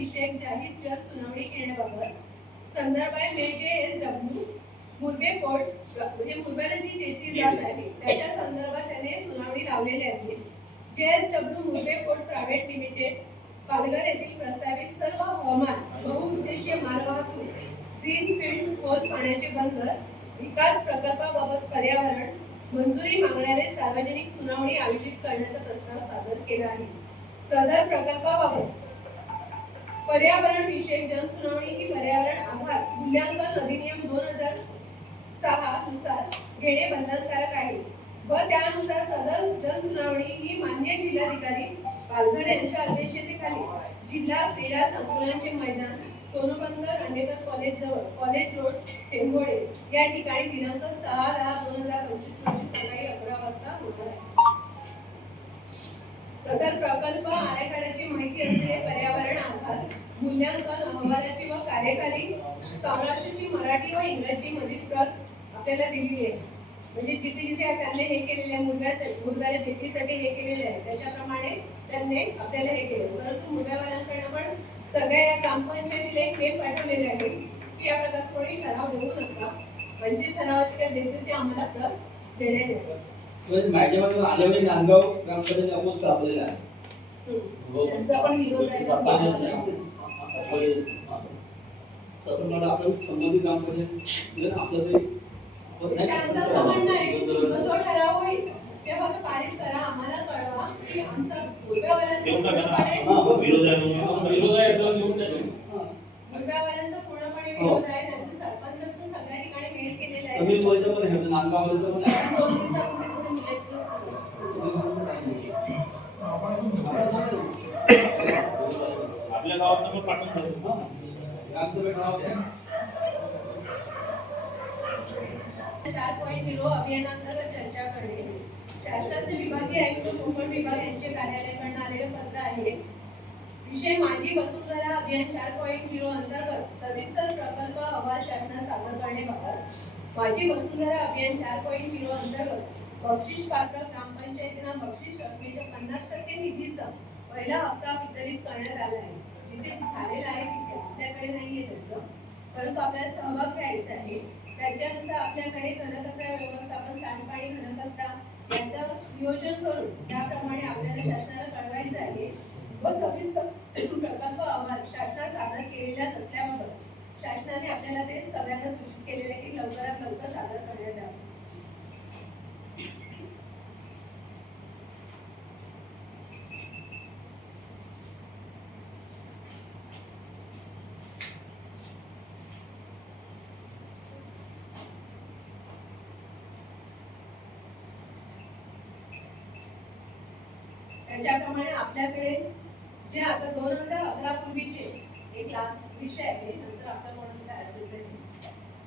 विषयक जाहीर जत सुनावणी घेण्याबाबत संदर्भ आहे JSW मुर्बे कोर्ट म्हणजे मुंबईला जी घेतली जात आहे त्याच्या संदर्भात त्याने सुनावणी लावलेली आहे. JSW Murbe court private limited Palghar येथील प्रस्तावित सर्व हवामान बहुउद्देशीय मालवाहतूक ग्रीनफील्ड खोल पाण्याचे बंदर विकास प्रकल्पाबाबत पर्यावरण मंजुरी मागणारे सार्वजनिक सुनावणी आयोजित करण्याचा प्रस्ताव सादर केला आहे. सदर प्रकल्पाबाबत पर्यावरण विषयक जनसुनावणी ही पर्यावरण आघात मूल्यांकन अधिनियम 2006 नुसार घेणे बंधनकारक आहे व त्यानुसार सदर जनसुनावणी ही मान्य जिल्हाधिकारी पालघर यांच्या अध्यक्षतेखाली जिल्हा क्रीडा संकुलांचे मैदान सोनबंदर आंबेडकर कॉलेज जवळ कॉलेज रोड टेंभोडे या ठिकाणी दिनांक 6/10/2025 रोजी सकाळी 11 वाजता होणार आहे. सदर प्रकल्प आराखड्याची माहिती असलेले पर्यावरण आधार मूल्यांकन अहवालाची व कार्यकारी सारांशाची मराठी व इंग्रजी मधील प्रत आपल्याला दिलेली आहे. म्हणजे जिथे जिथे त्यांनी हे केलेले आहे मुरब्याला जेटीसाठी हे केलेले आहे त्याच्याप्रमाणे त्यांनी आपल्याला हे केले. परंतु मुरब्यावाल्यांकडे पण सगळ्या या ग्रामपंचायतीला एक मेल पाठवलेले आहे की या प्रकारचा कोणी ठराव देऊ नका म्हणजे ठरावाची काय देतील ते आम्हाला प्रत देण्यात येते. माझ्यावर आल्यामुळे नांदगाव ग्रामपंचायत अपोज आपल्याला त्यांचा पण विरोध आहे. तसं मला आपण संबंधित ग्रामपंचायत आपलं ते त्यांचं असं म्हणणं आहे की तुमचा जो ठराव होईल ते फक्त पारित करा आम्हाला कळवा की आमचा मुरब्यावाल्यांचा पूर्णपणे विरोध आहे. त्यांचं सरपंचाचं सगळ्या ठिकाणी मेल केलेलं आहे. सगळी सोयीचं पण आहे नांदगावला पण आहे. 2 दिवसापूर्वी आपल्या गावात पण पाठवून देतो. ग्रामसभेत ठराव द्या. 4.0 अभियानांतर्गत चर्चा करणे. शासनाचे विभागीय आयुक्त कोकण विभाग यांचे कार्यालयाकडून आलेले पत्र आहे. विषय माझी वसुंधरा अभियान 4.0 अंतर्गत सविस्तर प्रकल्प अहवाल शासनास सादर करण्याबाबत माझी वसुंधरा अभियान 4.0 अंतर्गत बक्षीस पात्र ग्रामपंचायतींना बक्षीस रकमेच्या 50% निधीचा पहिला हप्ता वितरित करण्यात आला आहे. जिथे झालेला आहे तिथे आपल्याकडे नाहीये त्याचं, परंतु आपल्याला सहभाग घ्यायचा आहे. त्याच्यानुसार आपल्याकडे घनकचरा व्यवस्थापन सांडपाणी घनकचरा याचं नियोजन करून त्याप्रमाणे आपल्याला शासनाला कळवायचं आहे व सविस्तर प्रकल्प अहवाल शासनात सादर केलेला नसल्याबाबत शासनाने आपल्याला ते सगळ्यांना सूचित केलेले की लवकरात लवकर सादर करण्यात यावं. त्याच्याप्रमाणे आपल्याकडे जे आता 2011 पूर्वीचे एक लास्ट विषय आहे नंतर आपल्या कोणाचं काय असेल ते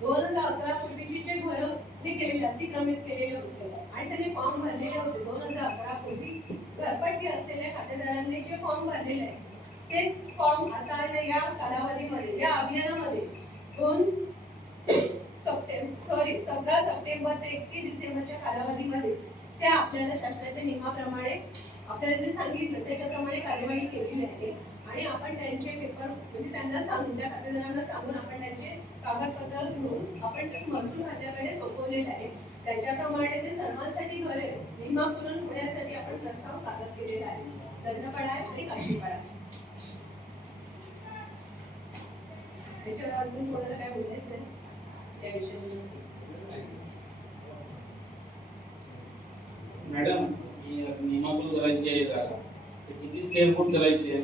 2011 पूर्वीचे जे घर हे केलेले अतिक्रमित केलेले होते आणि त्यांनी फॉर्म भरलेले होते 2011 पूर्वी घरपट्टी असलेल्या खातेदारांनी जे फॉर्म भरलेले आहे तेच फॉर्म आता या कालावधीमध्ये या अभियानामध्ये 17 सप्टेंबर ते 31 डिसेंबरच्या कालावधीमध्ये त्या आपल्याला शासनाच्या नियमाप्रमाणे आपल्याला जे सांगितलं त्याच्याप्रमाणे कार्यवाही केलेली आहे आणि आपण त्यांचे पेपर म्हणजे त्यांना सांगून त्या खातेदारांना सांगून आपण त्यांचे कागदपत्र घेऊन आपण महसूल खात्याकडे सोपवलेले आहे. त्याच्याप्रमाणे ते सर्वांसाठी घरे नियमापूर्ण होण्यासाठी आपण प्रस्ताव सादर केलेला आहे. दंडपाडा आहे आणि काशीपाडा. त्याच्यावर अजून कोणाला काय बोलायचं आहे त्या विषयामध्ये? मॅडम नियमापूर्ण करायची आहे जागा किती स्क्वेअर फूट करायची आहे?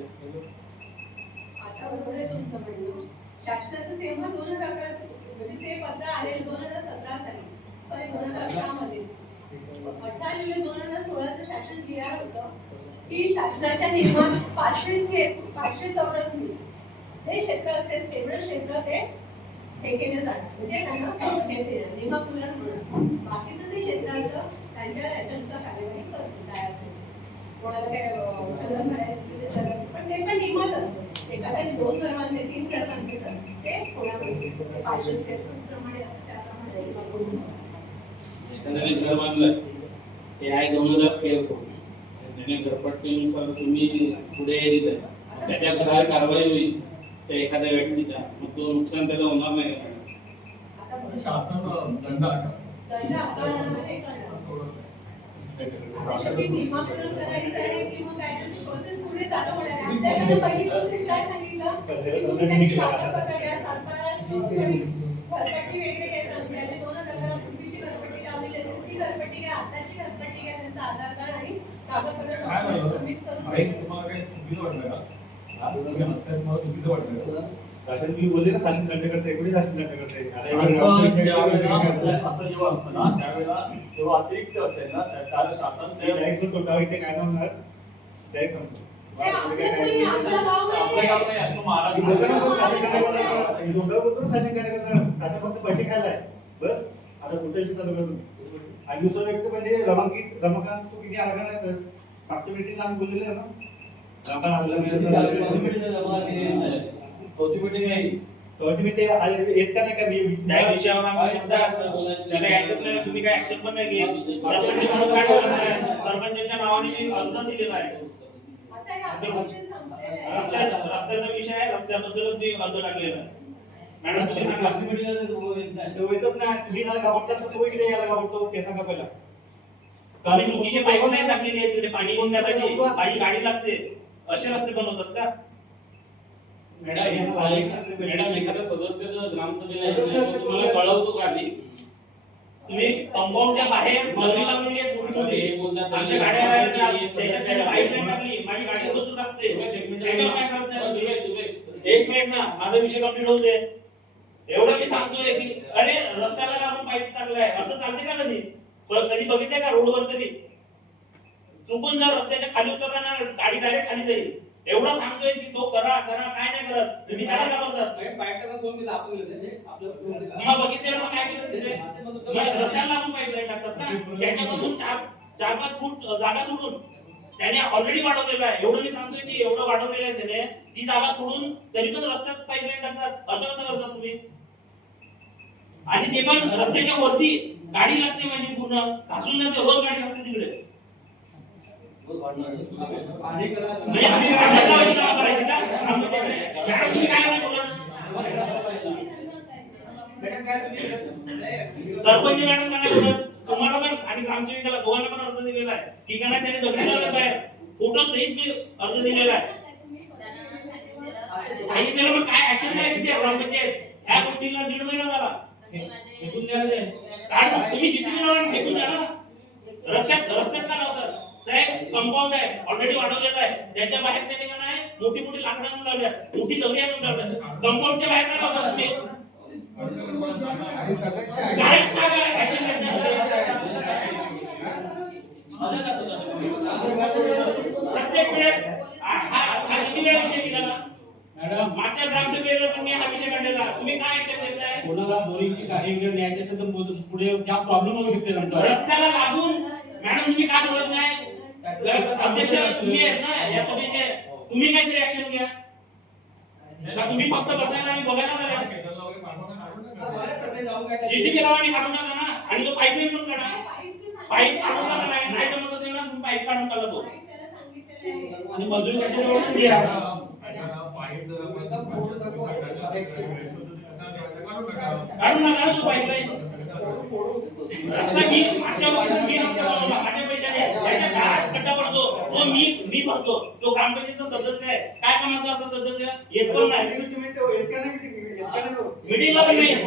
आता बरोबर आहे तुमचं म्हणणं. शासनाचं तेव्हा 2011 म्हणजे ते पत्र आलेलं 2017 साली सॉरी 2018 मध्ये 18 जुलै 2016 शासन जी आर होतं की शासनाच्या नियमात 500 चौरस मीटर हे क्षेत्र असेल तेवढं क्षेत्र ते हे केलं जाणार म्हणजे त्यांना नियमापूर्ण म्हणून बाकीचं ते क्षेत्राचं त्यांच्या याच्यानुसार कार्यवाही करते काय असेल कोणाला काय चलन भरायचं पण ते पण नियमातच एखाद्या 2 घर बांधले 3 घर बांधले तर ते कोणामध्ये ते 500 स्क्वेअर फूट प्रमाणे असं त्याप्रमाणे एखाद्याने घर बांधलं ते आहे 2000 स्क्वेअर फूट त्याने घरपट्टीनुसार तुम्ही पुढे दिलं त्याच्यावर काय कारवाई होईल त्या एखाद्या व्यक्तीच्या, मग तो नुकसान त्याला होणार नाही का? आता बघा, शासन दंड आकारणार. दंड आकारणार हे करणार. आता शेवटी नियमानुसार करायचं आहे की मग काय त्याची प्रोसेस पुढे चालू होणार आहे. आपल्याकडे पहिली प्रोसेस काय सांगितलं की तुम्ही त्यांची कागदपत्र द्या, सरकार घरपट्टी वेगळी काय सांगते आणि 2000 पूर्वीची घरपट्टी लावलेली असेल ती घरपट्टी काय, आताची घरपट्टी काय, त्यांचं आधार कार्ड आणि कागदपत्र काय डॉक्युमेंट झालं? सबमिट करून काही तुम्हाला काही चुकीचं वाटलं का? तुम्ही हसताय, तुम्हाला चुकीचं वाटलं का? शासन तुम्ही बोलले ना, शासन दंड करते, एवढी शासन दंड करते. आता एवढं असं ग्रामपंचायत असं जेव्हा असतं ना त्यावेळेला जेव्हा अतिरिक्त असेल ना त्याला शासन ते direct स्वतःवर इथे काय होणार? Direct सांगतो. ते आपलंच नाही, आपलं गाव आपलं नाही गाव आहे. नाही आहे, तो हे महाराष्ट्र बोलतो ना, आहे. तो शासन काय करणार? हे दोघं बोलतो ना, शासन काय करणार? शासन फक्त पैसे खायला आहे. बस आता पुढच्या विषय चालू करू. आणि दुसरं व्यक्ती म्हणजे रमाकांत तू किती आला नाही सर? मागच्या मीटिंगला आम्ही बोललेलो आहे ना, रमाकांत आला नाही चौथी मीटिंग आहे. चौथी मीटिंग येत का नाही का? त्या विषयावर आम्ही मुद्दा त्याला यायचं नाही, तुम्ही काय ऍक्शन पण नाही घेत. सरपंच म्हणून काय बोलत नाही. सरपंचाच्या नावाने मी अर्ज दिलेला आहे. आता हे आपलं प्रोसेस संपलेलं आहे. रस्त्याचा विषय आहे, रस्त्याबद्दलच मी अर्ज टाकलेला आहे. मॅडम तुम्ही सांगा. तो येतच नाही. मी त्याला घाबरतात तर तो इकडे यायला घाबरतो ते सांगा पहिला. आम्ही चुकीचे पाईप नाही टाकलेली आहे तिकडे पाणी घेण्यासाठी. माझी गाडी लागते. असे रस्ते बनवतात का? मॅडम एखादा सदस्य जर ग्रामसभेला येत नाही, तर तुम्हाला कळवतो का आधी? तुम्ही कंपाऊंडच्या बाहेर दगडी लावलेली आहेत मोठी मोठी. आमच्या गाड्या आहेत, त्याच्यासाठी पाईप नाही टाकली. माझी गाडी बदलून लागते. त्याच्यावर काय करत नाही? एक मिनिट ना, माझा विषय कंप्लीट होऊ दे. एवढं मी सांगतोय की अरे रस्त्याला लागून पाईप टाकलाय, असं चालते का कधी? कधी बघितलंय का रोडवर तरी? तू पण जर रस्त्याच्या खाली उतरला ना, गाडी डायरेक्ट खाली जाईल. एवढं सांगतोय की तो करा करा, काय नाही करत. तुम्ही त्याला का करतात? मग बघितलं मग काय केलं तिथे? मग रस्त्याला लागून पाईपलाईन टाकतात का? त्याच्यापासून 4-5 फूट जागा सोडून त्याने ऑलरेडी वाढवलेलं आहे. एवढं मी सांगतोय की एवढं वाढवलेलं आहे त्याने, ती जागा सोडून तरी पण रस्त्यात पाईपलाईन टाकतात. असं कसं करतात तुम्ही? आणि ते पण रस्त्याच्या वरती गाडी लागते, माझी पूर्ण घासून जाते, रोज गाडी लागते तिकडे. म्हणजे आम्ही गाड्या लावायची कामं करायची का? मॅडम तुम्ही काय नाही बोलत? सरपंच मॅडम काय नाही बोलत? तुम्हाला पण आणि ग्रामसेविकाला दोघांना पण अर्ज दिलेला आहे. ठिकाणा त्याने दगडी लावला आहे, फोटो सहित मी अर्ज दिलेला आहे. सांगितलेलं मग काय ऍक्शन काय घेते ग्रामपंचायत? ह्या गोष्टीला 1.5 महिना झाला. फेकून द्या रे. कारण तुम्ही जीसीबी लावून फेकून द्या ना. रस्त्यात का लावतात? साहेब कंपाऊंड आहे, ऑलरेडी वाढवलेला आहे. त्याच्या बाहेर त्याने का नाही मोठी मोठी लाकडं आणून लावल्या, मोठी दगडी आणून लावल्या. कंपाऊंडच्या बाहेर काय लावतात तुम्ही? आणि सदस्य आहे. काय काय ऍक्शन घेतात? प्रत्येक वेळेस हा किती वेळा विषय निघाला? मॅडम मागच्या ग्रामसभेला तुम्ही हा विषय काढलेला, तुम्ही काय ऍक्शन घेतलाय? कोणाला बोरिंगची कार्य वगैरे द्यायची असेल तर पुढे क्या प्रॉब्लेम होऊ शकते नंतर. रस्त्याला लागून मॅडम तुम्ही काय बोलत नाही? अध्यक्ष तुम्ही आहेत ना या सभेचे, तुम्ही काहीतरी ऍक्शन घ्या. का तुम्ही फक्त बसायला आणि बघायला झाले? जीसीबी लावानी काढून टाका ना, आणि तो पाईपलाईन पण काढा. पाईप काढून टाका, नाही जमत असेल ना तुम्ही पाईप काढून टाका तो. आणि मजुरी काढण्याची व्यवस्था घ्या. काढून टाका ना तो पाईपलाईन. रस्ता मी मागच्या वर्षी मी रस्ता बनवला माझ्या पैशाने. त्याच्या दारात खड्डा पडतो तो मी भरतो. तो ग्रामपंचायतचा सदस्य आहे. काय कामाचा असा सदस्य? येत पण नाही. मीटिंगला पण नाही येत.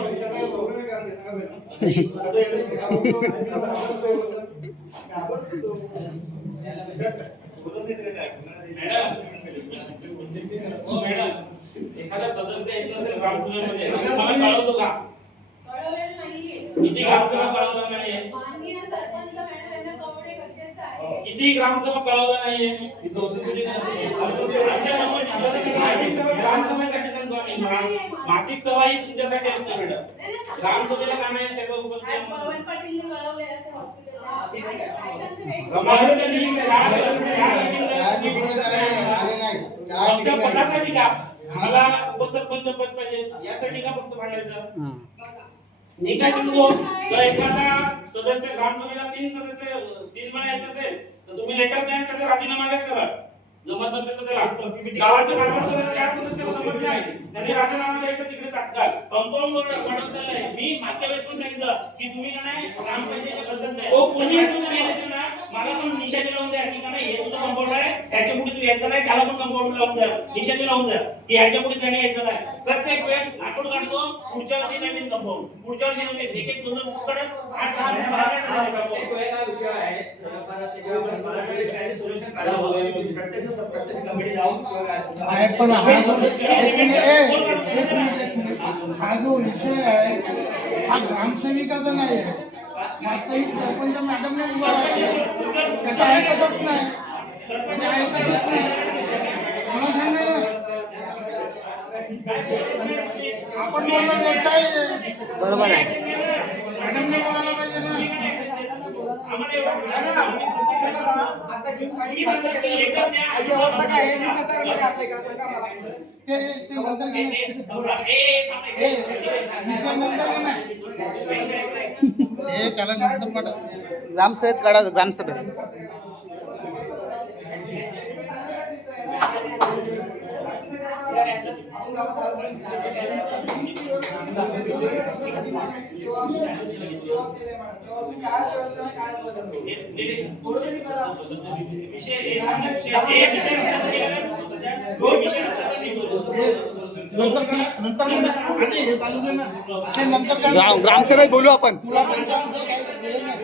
मॅडम एखादा सदस्य येत नसेल ग्रामसभेमध्ये, मला कळवतो का? कळवलेलं नाहीये. किती ग्रामसभा कळवला नाहीये? माननीय सरपंच मॅडम यांना कळवणे गरजेचं आहे. किती ग्रामसभा कळवला नाहीये? ही चौथी meeting आहे. आमच्या समोर मासिक सभा ग्रामसभेसाठी सांगतो आम्ही. मासिक सभा ही तुमच्यासाठी असते मॅडम. ग्रामसभेला का नाही त्याचा आज उपस्थित? पवन पाटीलने कळवले आहे त्या हॉस्पिटलला. बायकांचं वेट- रमाबाईच्या meeting ला चार मीटिंग आले नाही. चार फक्त मीटिंग झाली. पदासाठी का? मला उपसरपंच पद पाहिजे यासाठी का फक्त भांडायचं? बघा. मी काय सांगतो, जर एखादा सदस्य ग्रामसभेला 3 सदस्य 3 महिने येत असेल तर तुम्ही लेटर द्या आणि त्याचा राजीनामा घ्या सरळ. जमत नसेल तर त्याला गावाच्या कारभार त्या सदस्याला जमत नाही त्यांनी राजीनामा द्यायचा तिकडे तात्काळ. कंपाऊंड वाढत चाललंय. मी मागच्या वेळेस पण सांगितलं की तुम्ही का नाही ग्रामपंचायतीच्या बसत नाही. हो, कोणी असू दे. तुम्ही असेल ना, मला पण निशाणी लावून द्या की का नाही हे तुझं कंपाऊंड आहे त्याच्या पुढे तू यायचं नाही, त्याला पण कंपाऊंड लावून द्या, निशाणी लावून द्या की ह्याच्या पुढे त्याने यायचं नाही. प्रत्येक वेळेस आठवड काढतो, पुढच्या वर्षी नवीन कंपाऊंड, पुढच्या वर्षी नवीन, एक एक दोन दोन कडक 8-10 मिनिट बाहेर काढायचं. एक वेगळा विषय आहे परत त्याच्यावर मराठी काही सोल्युशन काढावं लागेल. प्रत्यक्ष कमिटी लावून किंवा काय असेल तर. आहे पण हा जो विषय आहे हा ग्रामसेविकाचा नाही आहे. वास्तविक सरपंच मॅडमने उभा राहिला त्याचा ऐकतच नाही. ते ऐकतच नाही. मला सांगा ना, आपण बोललो बोलताय बरोबर आहे. मॅडमने बोलायला पाहिजे ना. आम्हाला एवढं ते नंतर घे. विषय नंतर घे ना. हे त्याला नंतर पाठव. ग्रामसभेत काढा, ग्रामसभेत. नंतर आधी हे चालू दे ना. ते नंतर ग्रामसभेत बोलू आपण. तुला पण चान्स आहे, काही हे नाही.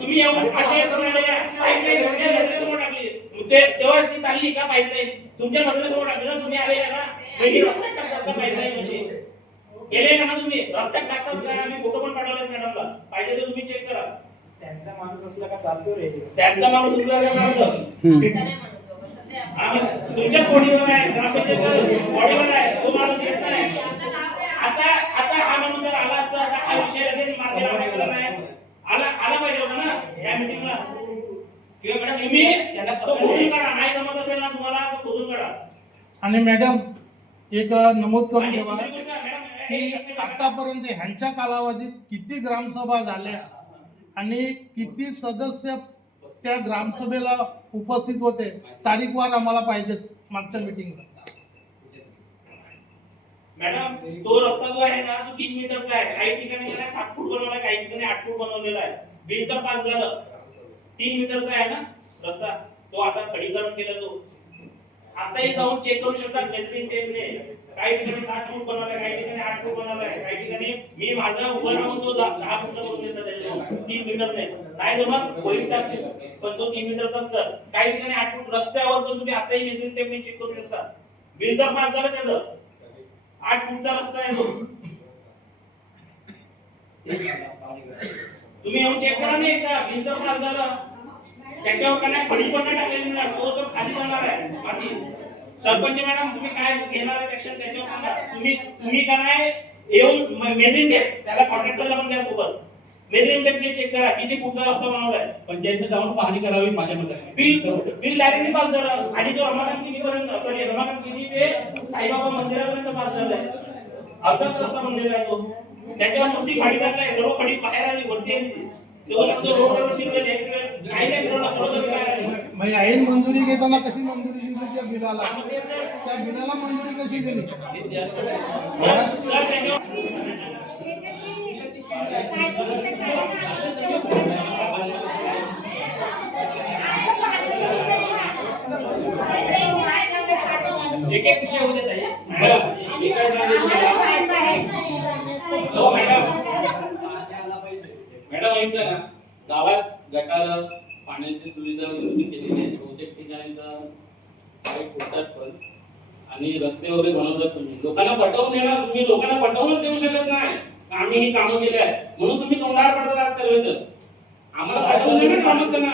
तुम्ही तेव्हा ती चालली का पाईपलाईन तुमच्या नजरेसमोर टाकली ना, तुम्ही आले ना पहिली रस्त्यात टाकतात का पाईपलाईन कशी गेले ना तुम्ही रस्त्यात टाकतात का? आम्ही फोटो पण पाठवले मॅडमला, पाहिजे तर तुम्ही चेक करा. त्यांचा माणूस असला का चालतो रे, त्यांचा माणूस असला का चालतो. तुमच्या बॉडीवर आहे, ग्रामपंचायत बॉडीवर आहे, तो माणूस येत नाही. आता हा माणूस जर आला असता तर हा विषय लगेच मार्गी लावायचा नाही, आला पाहिजे होता ना या मीटिंगला. तुम्ही तो खोदून काढा, नाही जमत असेल ना तुम्हाला तो खोदून काढा. आणि मॅडम एक नमूद करून आणि ठेवा दुसरी गोष्ट मॅडम की आतापर्यंत ह्यांच्या कालावधीत किती ग्रामसभा झाल्या आणि किती सदस्य त्या ग्रामसभेला उपस्थित होते, तारीखवार आम्हाला पाहिजेत मागच्या मीटिंगला. मॅडम तो रस्ता जो आहे ना तो 3 मीटरचा आहे, काही ठिकाणी 7 फूट बनवला आहे, काही ठिकाणी 8 फूट बनवलेला आहे. बिल तर पास झालं, 3 मीटरचा आहे ना रस्ता, तो आता खडीकरण केलं. तो आताही जाऊन चेक करू शकतात मेजरिंग टेपने. काही ठिकाणी 7 फूट बनवलाय, काही ठिकाणी 8 फूट बनवलाय, काही ठिकाणी मी माझा उभा राहून तो 10 फूट करून घेतला त्याच्यावर 3 मीटरने. नाही जमत होईल टाकते, पण तो 3 मीटरचाच कर. काही ठिकाणी 8 फूट रस्त्यावर पण तुम्ही आताही मेजरिंग टेपने चेक करू शकता. बिल तर पास झालं त्याचं, 8 फूटचा रस्ता आहे तो. तुम्ही येऊन चेक करा नाही का, बिल तर पास झालं. त्याच्यावर काय खडी पण नाही टाकलेली नाही, तो तर खाली जाणार आहे माती. सरपंच मॅडम तुम्ही काय घेणार आहे ऍक्शन त्याच्यावर सांगा. तुम्ही का नाही येऊन मेजरिंग टेप त्याला कॉन्ट्रॅक्टरला पण द्या सोबत. मेजरिंग टेप चेक करा किती फूटचा रस्ता बनवलाय. पंचायतने जाऊन पाहणी करावी माझ्या मताने. बिल डायरेक्टली पास झालं आणि तो रमाकांत किनीपर्यंत, सॉरी रमाकांत किनी ते साईबाबा मंदिरापर्यंत पास झालाय. अर्धाच रस्ता बनलेला आहे तो. त्याच्यावर नुसती खाडी टाकलाय, सर्व खाडी बाहेर आली, वरती आली ती. ऐन मंजुरी घेताना कशी मंजुरी दिली त्या बिलाला, त्या बिलाला मंजुरी कशी दिली? एक एक विषय होते ताई. हो मॅडम, मॅडम ऐकलं ना, गावात गटार पाण्याची सुविधा केलेली आहे. बहुतेक ठिकाणी तर काही फुटतात पण आणि रस्ते वगैरे बनवतात. तुम्ही लोकांना पटवून देणार, तुम्ही लोकांना पटवून देऊ शकत नाही आम्ही ही कामं केली आहेत म्हणून तुम्ही तोंडावर पडतात आज सर्वजण. आम्हाला पटवून देणार ग्रामस्थांना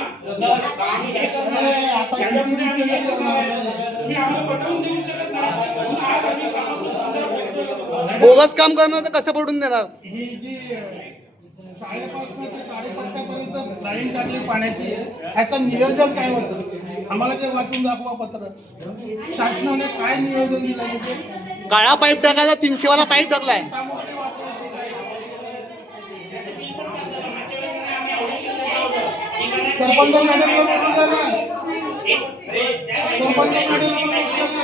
आम्ही हे करणार, त्याच्यापुढे आम्ही हे करणार. तुम्ही आम्हाला पटवून देऊ शकत नाही म्हणून आज आम्ही ग्रामस्थांना बोगस काम करणार तर कसं पडून देणार? ही जी 5:30 ते 5:30 लाईन टाकली पाण्याची, ह्याचं नियोजन काय होतं? आम्हाला ते वाचून दाखवा पत्र. शासनाने काय नियोजन दिलं? म्हणजे काळा पाईप टाकायचा, 300 वाला पाईप टाकलाय. सरपंच मॅडमला बोलू द्या ना. अरे, ज्या सरपंच मॅडमला बोलू द्या ना.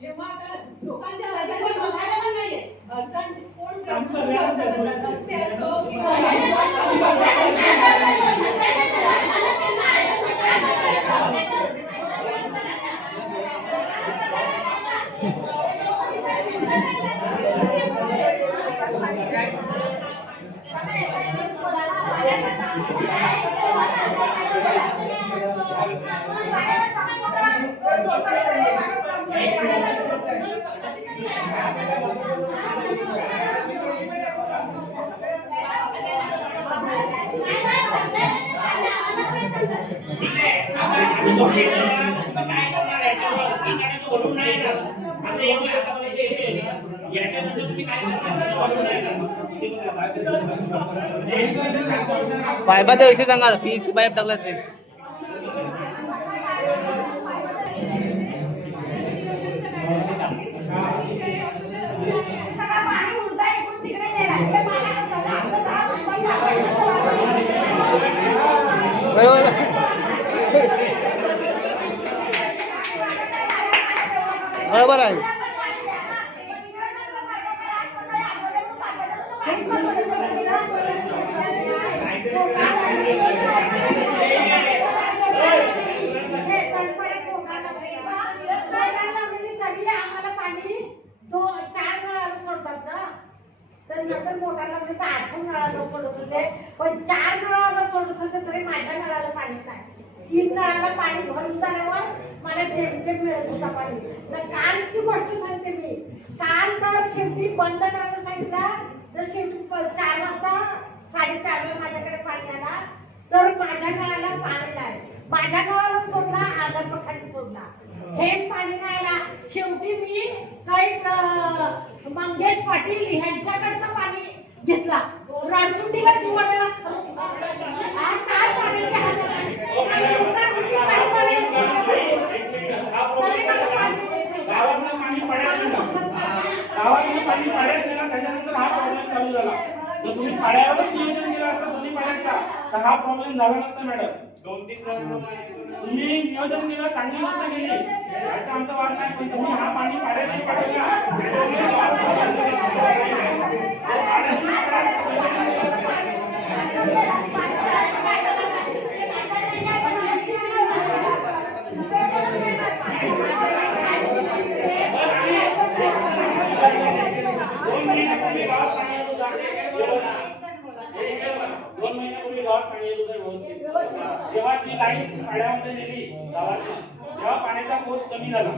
जेव्हा आता लोकांच्या अडचणी बघायला पण नाहीये, अडचण कोण करतं, रस्ते असो पाईपाचा विषय सांगा, पीसी पाईप टाकला ते. बरोबर. बरोबर आहे. नंतर मोठा लागले तर 8 नळाला सोडत होते, पण 4 नळाला सोडत होते तरी माझ्या नळाला पाणी नाही. 3 नळाला पाणी भरून झाल्यावर मला जेमतेम मिळत होता पाणी. तर कालची गोष्ट सांगते मी. काल तर शेवटी बंद करायला सांगितलं, तर शेवटी 4 वाजता 4:30 माझ्याकडे पाणी आला, तर माझ्या नळाला पाणी नाही. माझ्या नळाला सोडला, आदरपखाली सोडला, थेट पाणी नाही आला. शेवटी मी काही मंगेश पाटील ह्यांच्याकडचं पाणी घेतला. राजकुंडीला जीवाला गावातलं पाणी पाण्यात गेलं, गावातलं पाणी पाण्यात गेलं, त्याच्यानंतर हा प्रॉब्लेम चालू झाला. जर तुम्ही पाण्यावरच नियोजन केलं असतं दोन्ही पाण्याचा, तर हा प्रॉब्लेम झाला नसता मॅडम. 2-3 तुम्ही नियोजन केलं, चांगली गोष्ट केली, याचा आमचा वाद नाही, पण तुम्ही हा पाणी पाण्यात पाठवला. जेव्हा ती लाईन पाण्यामध्ये नेली गावातली, तेव्हा पाण्याचा फोर्स कमी झाला.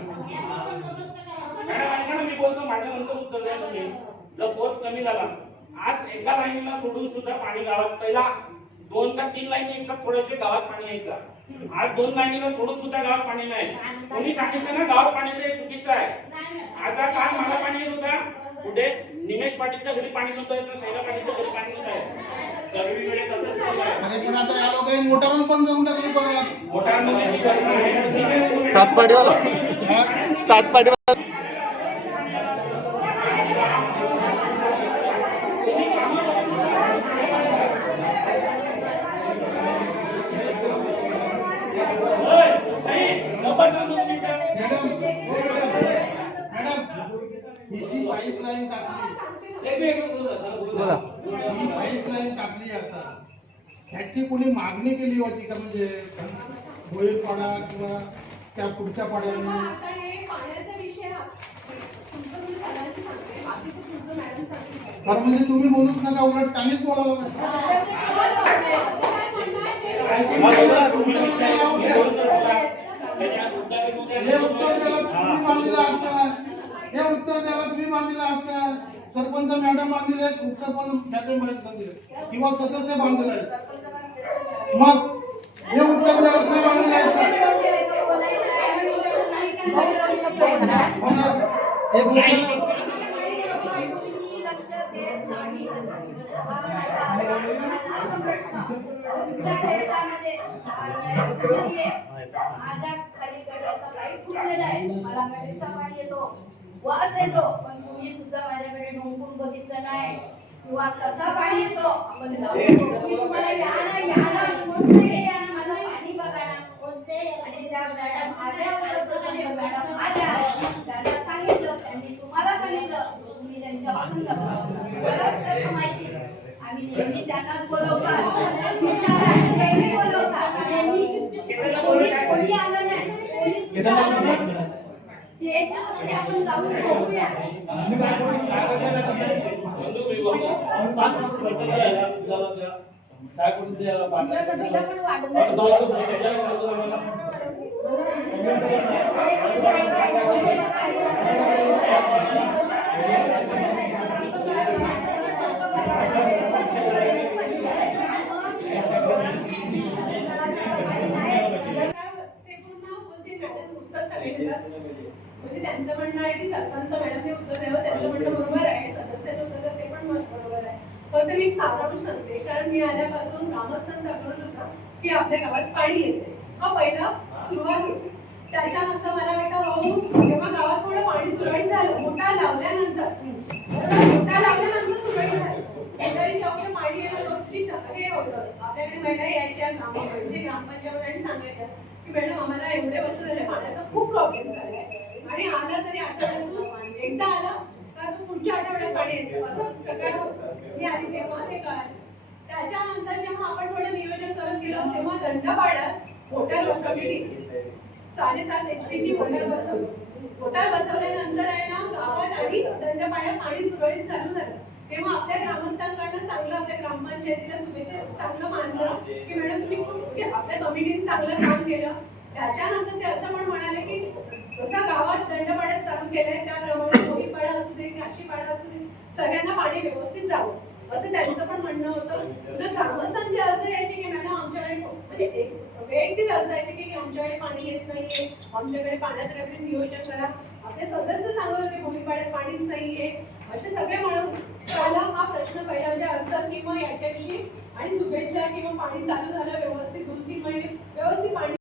मॅडम ऐका ना, मी बोलतो, माझ्या नंतर उत्तर द्या तुम्ही. जर फोर्स कमी झाला, आज एका लाईनीला सोडून सुद्धा पाणी गावात, पहिला 2 का 3 लाईनी एकसाथ सोडायचे, गावात पाणी यायचं. आज 2 लाईनीला सोडून सुद्धा गावात पाणी नाही. कोणी सांगितलं ना गावात पाणी ते चुकीचं आहे. आता काल मला पाणी येत होता, कुठे निमेश पाटीलच्या घरी पाणी नव्हतं येत, शैला पाटीलच्या घरी पाणी नव्हतं येत. सर्वीकडे तसंच अरे पण आता या लोकांनी मोटारून पण करून टाकली परत. मोटारमध्ये ती गरज आहे. सातपाडीवाला, सातपाडीवाला. ही पाईपलाईन टाकली, बोला. ही पाईपलाईन टाकली आता, ह्याची कोणी मागणी केली होती का? म्हणजे होईल पाडा किंवा त्या पुढच्या पाड्याने? आता हे पाण्याचा विषय हा तुमचं मी सगळ्यांची सांगते, बाकीचं तुमचं मॅडम सांगते. तर म्हणजे तुम्ही बोलूच नका, उलट त्यांनीच बोलावं. हे उत्तर द्यायला तुम्ही बांधलेलं असतं, हे उत्तर द्यायला तुम्ही बांधलेलं असतं. सरपंच मॅडम बांधलेले आहेत, उपसरपंच मॅडम बांधलेले किंवा सदस्य बांधलेले आहेत. मग हे उत्तर द्यायला तुम्ही बांधलेले आहेत. एक त्यामध्ये माझ्या खाली गटारचा पाईप फुटलेला आहे, मला गटारचा पाणी येतो, वास येतो, पण तुम्ही सुद्धा माझ्याकडे ढोंकून बघितलं नाही किंवा कसा पाणी येतो. आपण तुम्ही मला या ना माझं पाणी बघा ना. आणि त्या मॅडम आल्या, मॅडम आल्या, त्यांना सांगितलं, त्यांनी तुम्हाला सांगितलं, तुम्ही त्यांच्यापासून बरंच माहिती. आम्ही नेहमी त्यांनाच बोलवतात, नेहमी बोलवतात, कोणी आलं नाही, एक दिवस आपण जाऊन बघूया. काय करून द्यायला बिलं पण वाढून म्हणजे त्यांचं म्हणणं आहे की सरपंच मॅडमने उत्तर द्यावं, त्यांचं म्हणणं बरोबर आहे, सदस्याचं उत्तर तर ते पण बरोबर आहे. फक्त मी एक साधारण सांगते, कारण मी आल्यापासून ग्रामस्थांचा आक्रोश होता की आपल्या गावात पाणी येते. हा पहिला सुरुवात होती. त्याच्यानंतर मला वाटतं भाऊ जेव्हा गावात थोडं पाणी सुरळीत झालं, मोठा लावल्यानंतर सुरळीत झालं. तरी जेव्हा पाणी येणं गोष्टी हे होतं, आपल्याकडे महिला यायच्या ग्रामपंचायत सांगायच्या की मॅडम आम्हाला एवढे वर्ष झाले पाण्याचा खूप प्रॉब्लेम झालाय आणि आला तरी आठवड्यातून एकदा आला का तो पुढच्या आठवड्यात पाणी येतं, असं प्रकार होतं. मी आली तेव्हा हे कळालं. त्याच्यानंतर जेव्हा आपण थोडं नियोजन करत गेलो तेव्हा दंडपाड्यात मोटर बसवली, 7.5 HP ची मोटर बसवली. मोटर बसवल्यानंतर आहे ना गावात आणि दंडपाड्यात पाणी सुरळीत चालू झालं. तेव्हा आपल्या ग्रामस्थांकडनं चांगलं, आपल्या ग्रामपंचायतीला शुभेच्छा, चांगलं मानलं की मॅडम तुम्ही आपल्या कमिटीने चांगलं काम केलं. त्याच्यानंतर ते असं पण म्हणाले की जसं गावात दंडपाड्यात चालू केलंय त्याप्रमाणे होळीपाडा असू दे, काशीपाडा असू दे, सगळ्यांना पाणी व्यवस्थित जावं असं त्यांचं पण म्हणणं होतं. तर ग्रामस्थांचे अर्ज यायचे की मॅडम आमच्याकडे म्हणजे वैयक्तिक अर्ज यायचे की आमच्याकडे पाणी येत नाहीये, आमच्याकडे पाण्याचं काहीतरी नियोजन करा. आपले सदस्य सांगत होते होळीपाड्यात पाणीच नाहीये, असे सगळे म्हणून मला हा प्रश्न पहिला म्हणजे अर्ज किंवा याच्याविषयी आणि शुभेच्छा किंवा पाणी चालू झालं व्यवस्थित